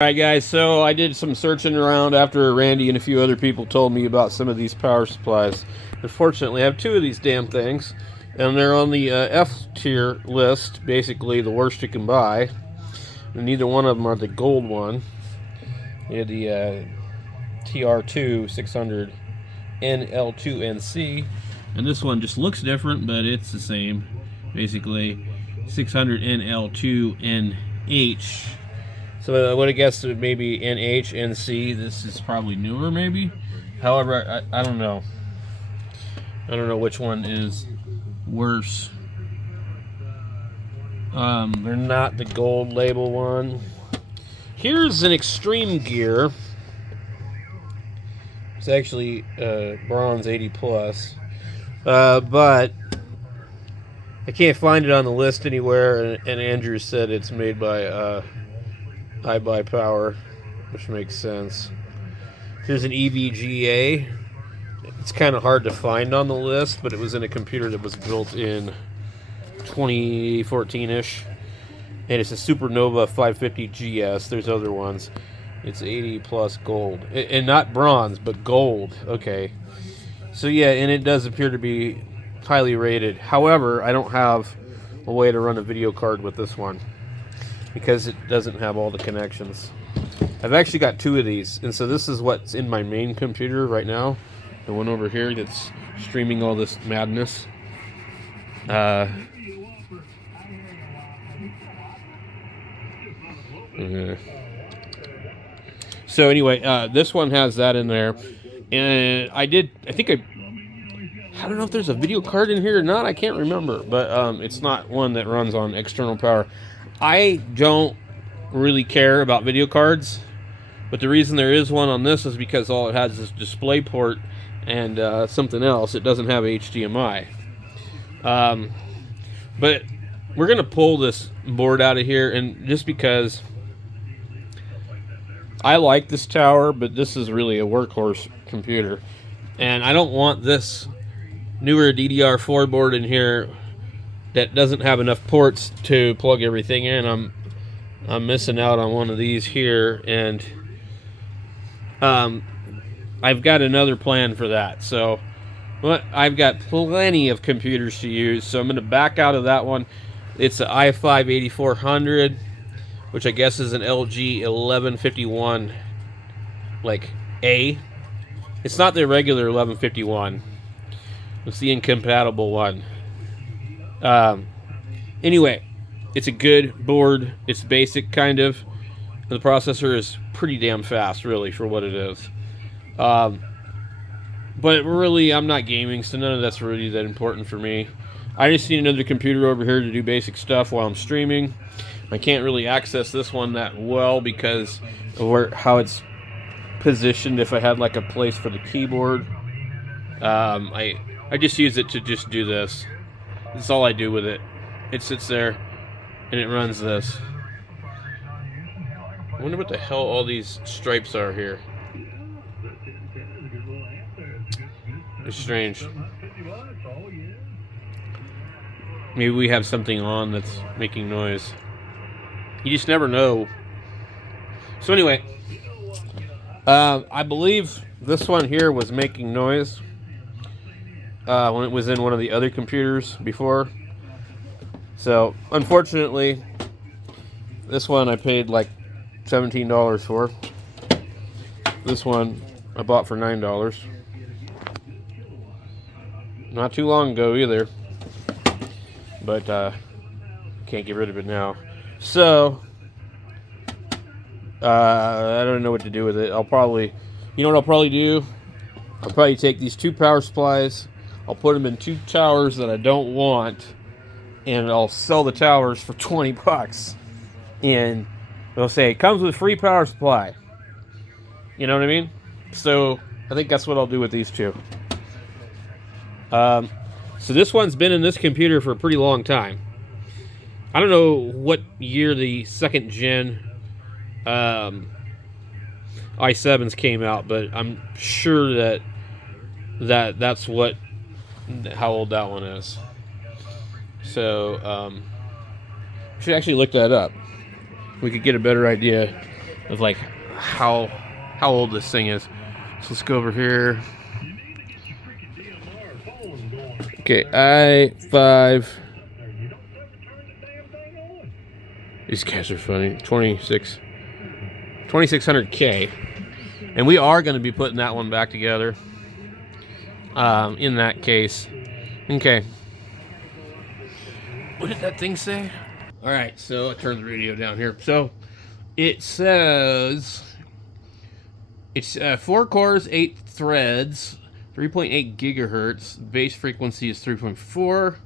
Alright guys, so I did some searching around after Randy and a few other people told me about some of these power supplies. Unfortunately, I have two of these damn things, and they're on the F tier list, basically the worst you can buy. And neither one of them are the gold one. They're the TR2 600 NL2NC, and this one just looks different, but it's the same. Basically, 600 NL2NH. So I would have guessed it maybe NH, NC. This is probably newer, maybe. However, I don't know. I don't know which one is worse. They're not the gold label one. Here's an extreme gear. It's actually bronze 80 plus, but I can't find it on the list anywhere. And Andrew said it's made by iBuyPower, which makes sense. Here's an EVGA. It's kind of hard to find on the list, but it was in a computer that was built in 2014-ish. And it's a Supernova 550 GS. There's other ones. It's 80 plus gold. And not bronze, but gold. Okay. So yeah, and it does appear to be highly rated. However, I don't have a way to run a video card with this one, because it doesn't have all the connections. I've actually got two of these, and so this is what's in my main computer right now. The one over here that's streaming all this madness. So anyway, this one has that in there, and I don't know if there's a video card in here or not. I can't remember, but it's not one that runs on external power. I don't really care about video cards, but the reason there is one on this is because all it has is DisplayPort and something else. It doesn't have HDMI. But we're going to pull this board out of here, and just because I like this tower, but this is really a workhorse computer, and I don't want this newer DDR4 board in here that doesn't have enough ports to plug everything in. I'm missing out on one of these here, and I've got another plan for that. So I've got plenty of computers to use, so I'm going to back out of that one. It's an i5 8400, which I guess is an LG 1151 like A. It's not the regular 1151. It's the incompatible one. Anyway, it's a good board. It's basic, kind of. The processor is pretty damn fast, really, for what it is. But really, I'm not gaming, so none of that's really that important for me. I just need another computer over here to do basic stuff while I'm streaming. I can't really access this one that well because of how it's positioned. If I had like a place for the keyboard, I just use it to just do this. That's all I do with it. It sits there and it runs this. I wonder what the hell all these stripes are here. It's strange. Maybe we have something on that's making noise. You just never know. So anyway, I believe this one here was making noise when it was in one of the other computers before. So unfortunately, this one I paid like $17 for. This one I bought for $9. Not too long ago either, but can't get rid of it now. So I don't know what to do with it. I'll probably, you know what I'll probably do? I'll probably take these two power supplies, I'll put them in two towers that I don't want, and I'll sell the towers for 20 bucks. And they'll say, it comes with free power supply. You know what I mean? So I think that's what I'll do with these two. So this one's been in this computer for a pretty long time. I don't know what year the second gen i7s came out, but I'm sure that's how old that one is. So should actually look that up. We could get a better idea of like how old this thing is. So let's go over here. Okay, i5. These guys are funny. 2600K. And we are going to be putting that one back together. In that case. Okay. What did that thing say? Alright, so I turned the radio down here. So it says it's 4 cores, 8 threads, 3.8 gigahertz. Base frequency is 3.4.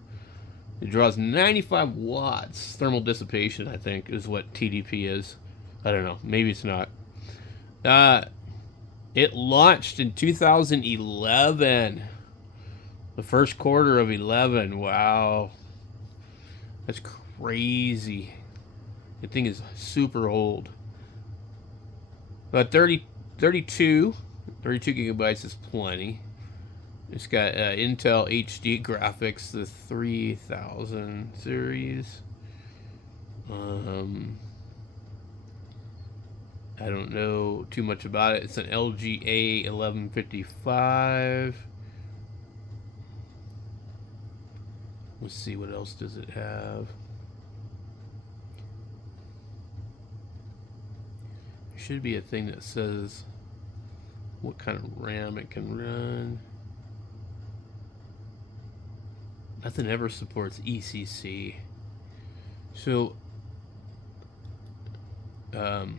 It draws 95 watts. Thermal dissipation, I think, is what TDP is. I don't know. Maybe it's not. It launched in 2011. The first quarter of 11. Wow. That's crazy. The thing is super old. But 32 gigabytes is plenty. It's got Intel HD graphics, the 3000 series. I don't know too much about it. It's an LGA 1155. Let's see, what else does it have? There should be a thing that says what kind of RAM it can run. Nothing ever supports ECC. So, let's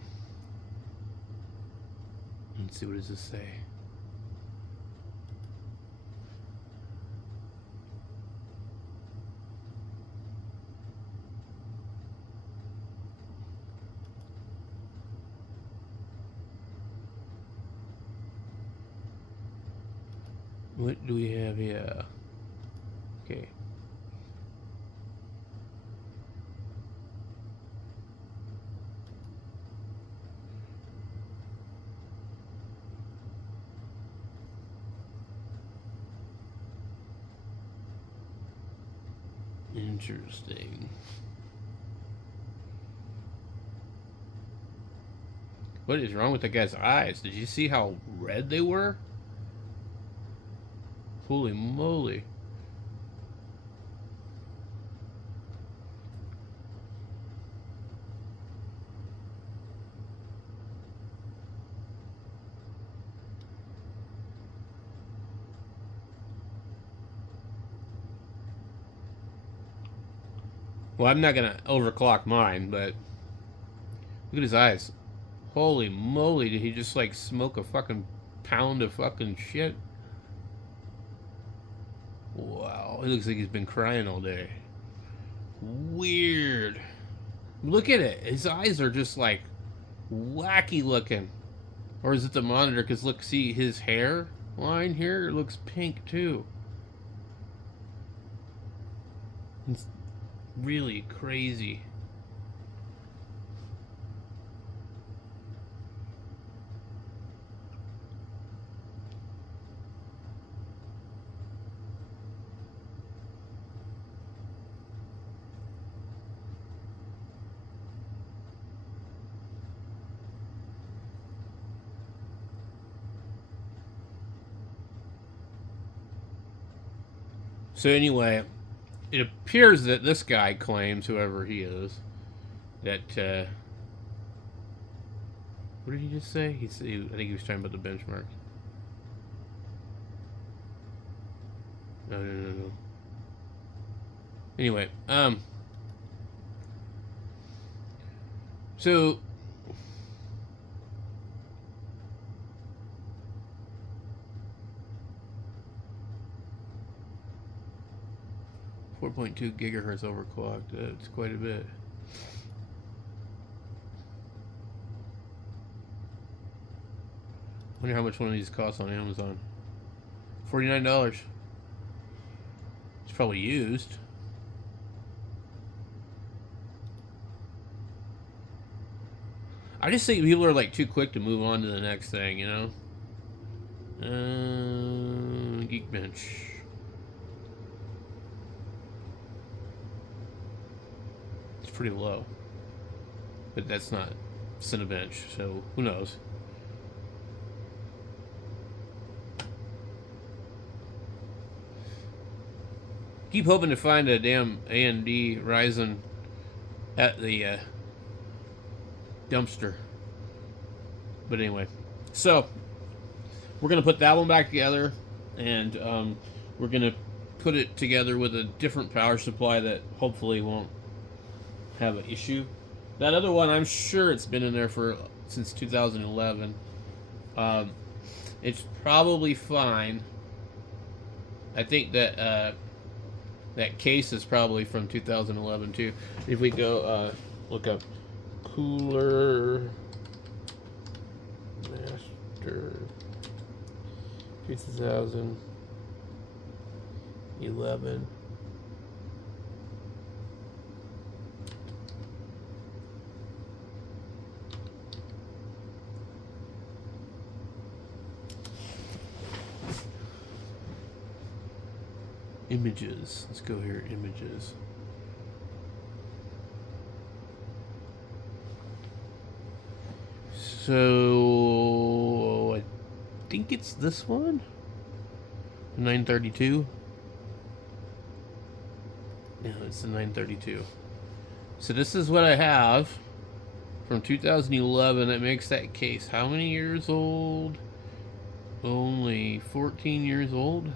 see, what does this say? What do we have here? Okay. Interesting. What is wrong with the guy's eyes? Did you see how red they were? Holy moly. Well, I'm not gonna overclock mine, but look at his eyes. Holy moly, did he just like smoke a fucking pound of fucking shit? Wow, it looks like he's been crying all day. Weird. Look at it. His eyes are just like wacky looking. Or is it the monitor? Because look, see his hair line here? It looks pink too. It's really crazy. So anyway, it appears that this guy claims, whoever he is, that what did he just say? I think he was talking about the benchmark. No. Anyway, so 4.2 gigahertz overclocked. That's quite a bit. Wonder how much one of these costs on Amazon. $49. It's probably used. I just think people are like too quick to move on to the next thing, you know? Geekbench. It's pretty low. But that's not Cinebench, so who knows. Keep hoping to find a damn AMD Ryzen at the dumpster. But anyway, so we're going to put that one back together, and we're going to put it together with a different power supply that hopefully won't have an issue. That other one, I'm sure it's been in there since 2011. It's probably fine. I think that that case is probably from 2011 too. If we go look up cooler master 2011. Images. Let's go here. Images. So I think it's this one. 932. Yeah, it's the 932. So this is what I have from 2011. That makes that case how many years old? Only 14 years old.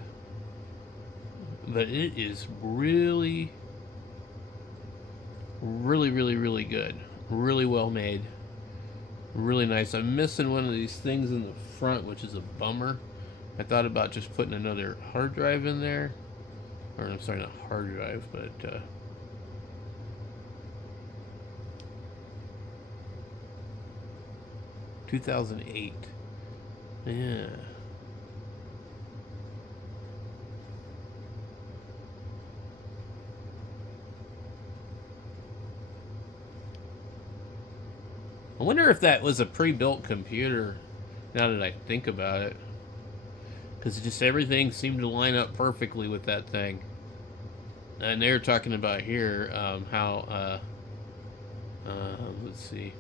But it is really, really, really, really good. Really well made. Really nice. I'm missing one of these things in the front, which is a bummer. I thought about just putting another hard drive in there. Or I'm sorry, not hard drive, but 2008. Yeah. I wonder if that was a pre-built computer, now that I think about it. Because just everything seemed to line up perfectly with that thing. And they were talking about here how, let's see.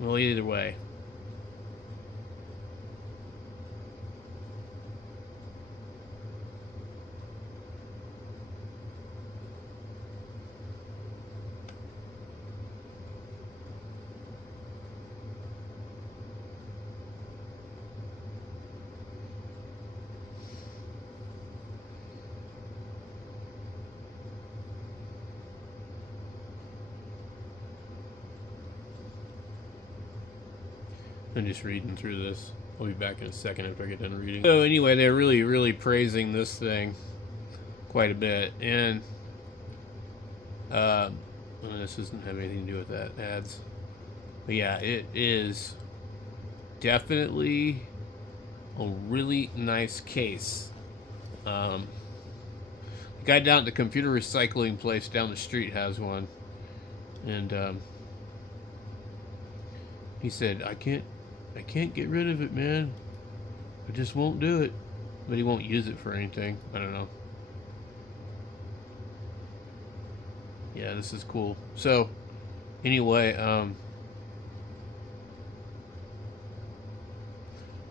Well, either way. I'm just reading through this. I'll be back in a second after I get done reading. So anyway, they're really, really praising this thing quite a bit. And this doesn't have anything to do with that ads. But yeah, it is definitely a really nice case. The guy down at the computer recycling place down the street has one. And he said, I can't get rid of it, man. I just won't do it. But he won't use it for anything. I don't know. Yeah, this is cool. So, anyway,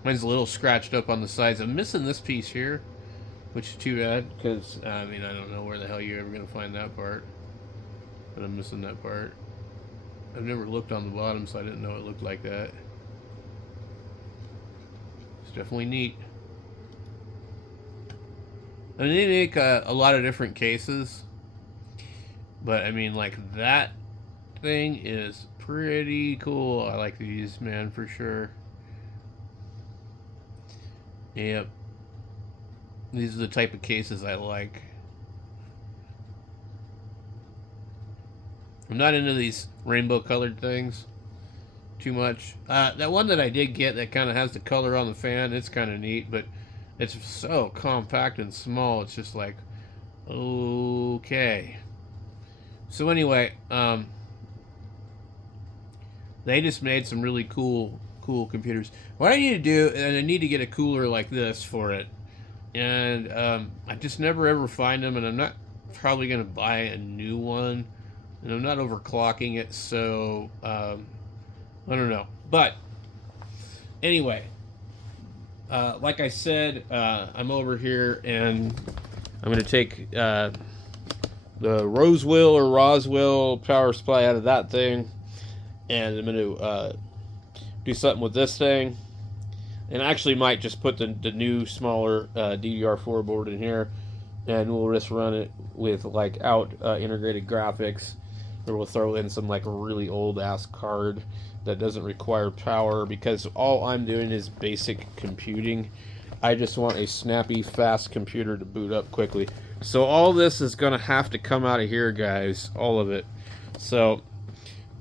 mine's a little scratched up on the sides. I'm missing this piece here, which is too bad, because, I mean, I don't know where the hell you're ever going to find that part. But I'm missing that part. I've never looked on the bottom, so I didn't know it looked like that. Definitely neat. And they make a lot of different cases, but I mean, like, that thing is pretty cool. I like these, man, for sure. Yep, these are the type of cases I like. I'm not into these rainbow colored things too much. That one that I did get that kind of has the color on the fan, it's kind of neat, but it's so compact and small. It's just like, okay. So anyway, they just made some really cool computers. What I need to do, and I need to get a cooler like this for it, and I just never ever find them, and I'm not probably gonna buy a new one and I'm not overclocking it, so I don't know. But anyway, like I said, I'm over here and I'm going to take the Roswell power supply out of that thing, and I'm going to do something with this thing. And I actually might just put the new smaller DDR4 board in here, and we'll just run it with like integrated graphics, or we'll throw in some like really old ass card that doesn't require power, because all I'm doing is basic computing. I just want a snappy, fast computer to boot up quickly. So all this is gonna have to come out of here, guys, all of it. So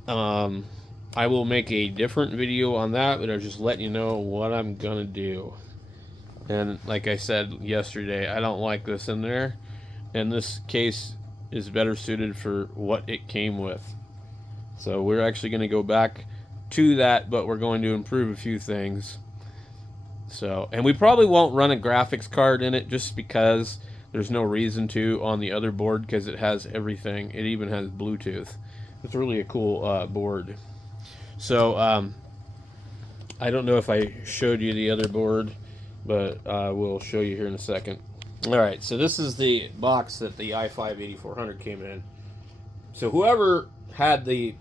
I will make a different video on that, but I'm just letting you know what I'm gonna do. And like I said yesterday, I don't like this in there, and this case is better suited for what it came with. So we're actually going to go back to that, but we're going to improve a few things. So, and we probably won't run a graphics card in it, just because there's no reason to on the other board, because it has everything. It even has Bluetooth. It's really a cool board. So I don't know if I showed you the other board, but I will show you here in a second. Alright, so this is the box that the i5-8400 came in. So whoever had the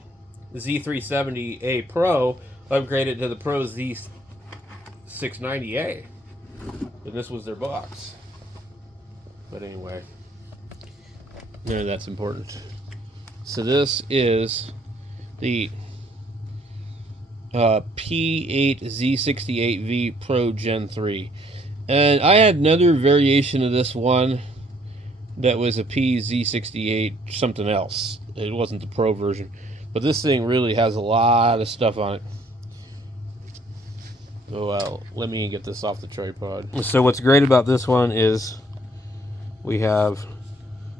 Z370A Pro upgraded to the Pro Z690A, and this was their box. But anyway, none of that's important. So this is the p8z68-v Pro Gen 3. And I had another variation of this one that was a PZ68 something else. It wasn't the Pro version. But this thing really has a lot of stuff on it. Oh well, let me get this off the tripod. So what's great about this one is we have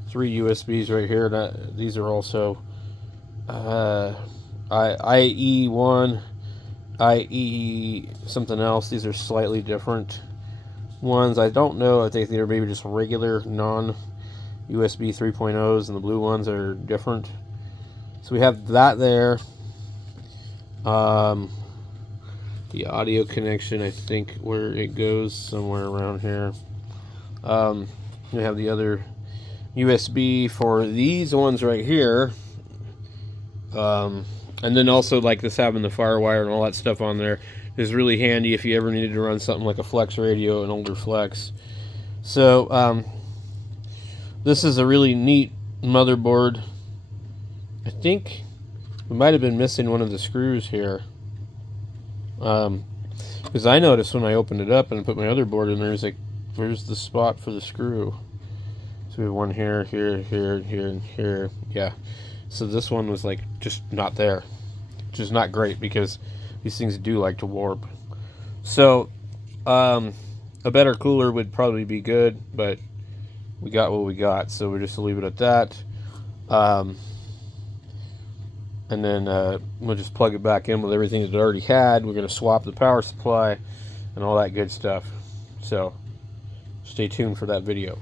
3 USBs right here. These are also IE1, IE something else. These are slightly different ones. I don't know if they're maybe just regular non-USB 3.0s, and the blue ones are different. So we have that there. The audio connection, I think where it goes, somewhere around here. We have the other USB for these ones right here. And then also, like this having the FireWire and all that stuff on there is really handy if you ever needed to run something like a Flex radio, an older Flex. So this is a really neat motherboard. I think we might have been missing one of the screws here, because I noticed when I opened it up and I put my other board in there, it's like, where's the spot for the screw? So we have one here, here, here, here, and here. Yeah. So this one was like just not there, which is not great because these things do like to warp. So a better cooler would probably be good, but we got what we got, so we'll just leave it at that. And then we'll just plug it back in with everything that it already had. We're going to swap the power supply and all that good stuff. So stay tuned for that video.